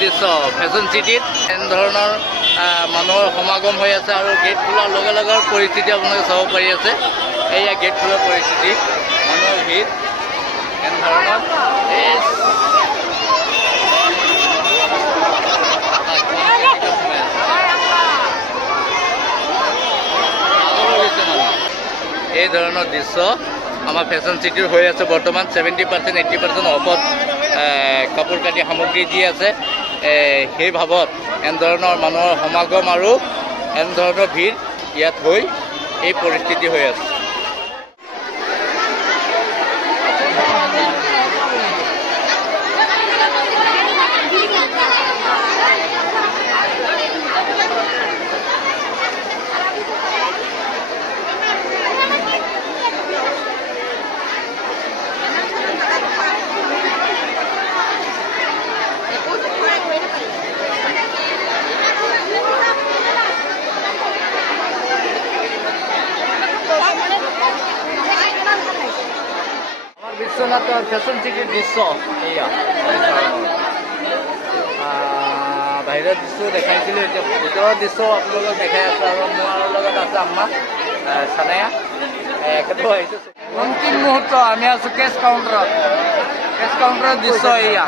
দৃশ্য ফেশ্বন চিটিত এনেধৰণৰ মানুহৰ সমাগম হৈ আছে আৰু গেট খোলাৰ লগে লগে পৰিস্থিতি আপোনালোকে চাব পাৰি আছে। এয়া গেট খোলাৰ পৰিস্থিতি, মানুহৰ ভিৰ এনেধৰণৰ এই ধৰণৰ দৃশ্য আমাৰ ফেশ্বন চিটিৰ হৈ আছে। বৰ্তমান 70% 80% অফত কাপোৰ কানি সামগ্ৰী দি আছে। সেই ভাৱত এনেধৰণৰ মানুহৰ সমাগম আৰু এনেধৰণৰ ভিৰ ইয়াত হৈ এই পৰিস্থিতি হৈ আছে। বিশ্বনাথৰ ফেশ্বন চিটিৰ দৃশ্য এয়া বাহিৰৰ দৃশ্য দেখাইছিলোঁ, এতিয়া ভিতৰৰ দৃশ্য আপোনালোকক দেখাই আছে। আৰু মোৰ লগত আছে আম্মা চানায়া, একেবাৰে আহিছোঁ অন্তিম মুহূৰ্ত। আমি আছোঁ কেছ কাউণ্টাৰত, কেছ কাউণ্টাৰৰ দৃশ্য এয়া।